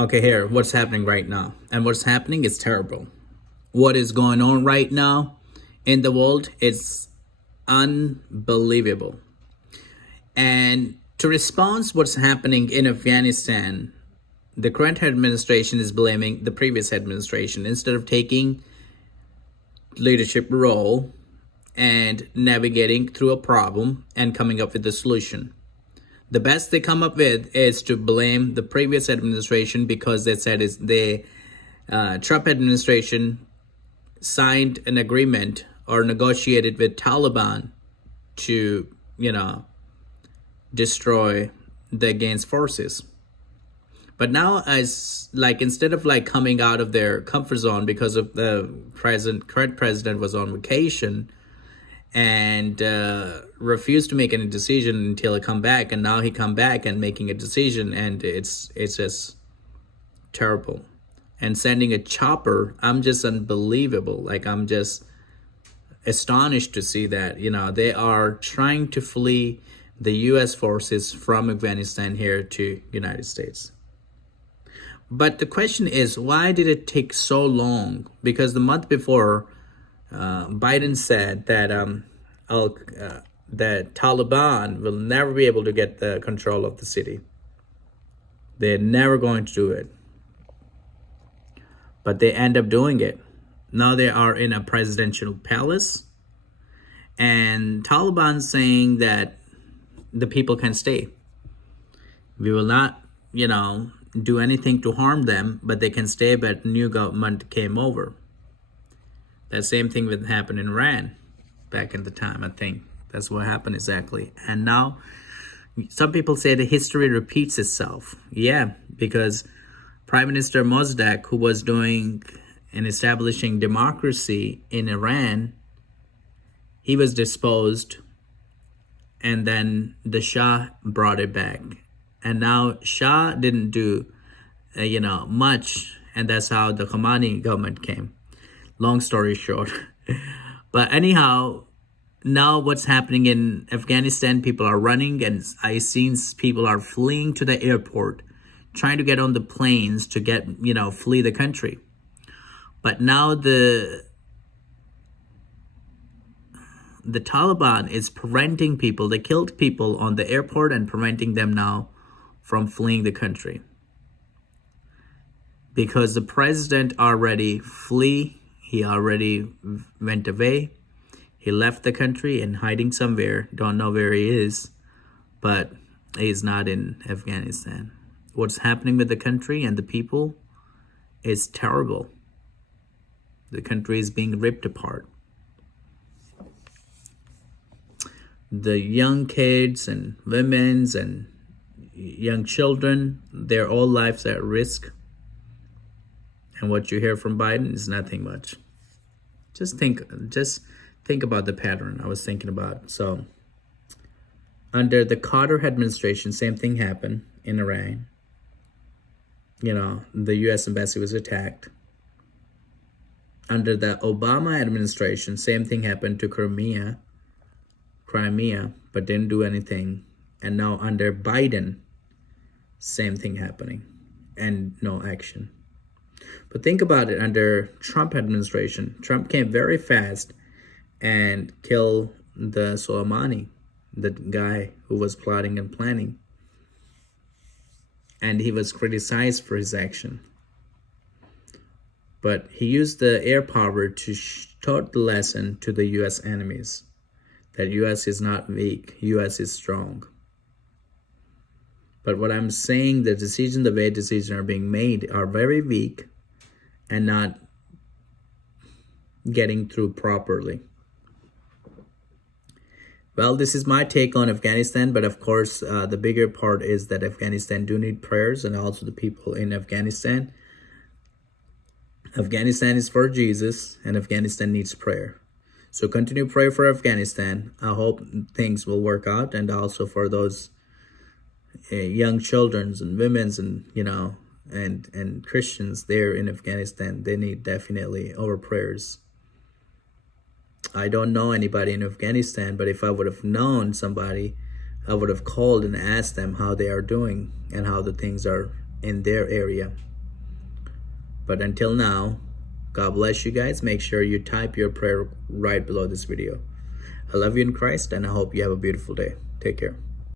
Okay, here, what's happening right now? And what's happening is terrible. What is going on right now in the world is unbelievable. And to respond to what's happening in Afghanistan, the current administration is blaming the previous administration instead of taking leadership role and navigating through a problem and coming up with a solution. The best they come up with is to blame the previous administration because they said is the Trump administration signed an agreement or negotiated with Taliban to, destroy the against forces. But now, as like instead of like coming out of their comfort zone because of the current president was on vacation and refused to make any decision until he come back, and now he come back and making a decision, and it's just terrible. And sending a chopper, I'm just unbelievable. Like I'm just astonished to see that they are trying to flee the U.S. forces from Afghanistan here to United States. But the question is, why did it take so long? Because the month before, Biden said that that Taliban will never be able to get the control of the city. They're never going to do it. But they end up doing it. Now they are in a presidential palace, and Taliban saying that the people can stay. We will not, do anything to harm them, but they can stay, but new government came over. That same thing would happen in Iran back in the time, I think. That's what happened exactly. And now some people say the history repeats itself. Yeah, because Prime Minister Mossadegh, who was doing and establishing democracy in Iran, he was disposed, and then the Shah brought it back. And now Shah didn't do, much, and that's how the Khomeini government came. Long story short. But anyhow, now what's happening in Afghanistan, people are running, and I seen people are fleeing to the airport, trying to get on the planes to get, flee the country. But now the Taliban is preventing people. They killed people on the airport and preventing them now from fleeing the country. Because the president already flee, he already went away. He left the country and hiding somewhere. Don't know where he is, but he's not in Afghanistan. What's happening with the country and the people is terrible. The country is being ripped apart. The young kids and women's and young children, their whole lives at risk. And what you hear from Biden is nothing much. Just think about the pattern I was thinking about. So under the Carter administration, same thing happened in Iran. The U.S. embassy was attacked. Under the Obama administration, same thing happened to Crimea, but didn't do anything. And now under Biden, same thing happening and no action. But think about it, under Trump administration, Trump came very fast and killed the Soleimani, the guy who was plotting and planning. And he was criticized for his action. But he used the air power to taught the lesson to the U.S. enemies that U.S. is not weak, U.S. is strong. But what I'm saying, the way decisions are being made are very weak and not getting through properly. Well, this is my take on Afghanistan, but of course, the bigger part is that Afghanistan do need prayers, and also the people in Afghanistan. Afghanistan is for Jesus, and Afghanistan needs prayer. So continue to pray for Afghanistan. I hope things will work out, and also for those young children's and women's and and Christians there in Afghanistan. They need definitely our prayers. I don't know anybody in Afghanistan, but if I would have known somebody, I would have called and asked them how they are doing and how the things are in their area. But until now, God bless you guys. Make sure you type your prayer right below this video. I love you in Christ, and I hope you have a beautiful day. Take care.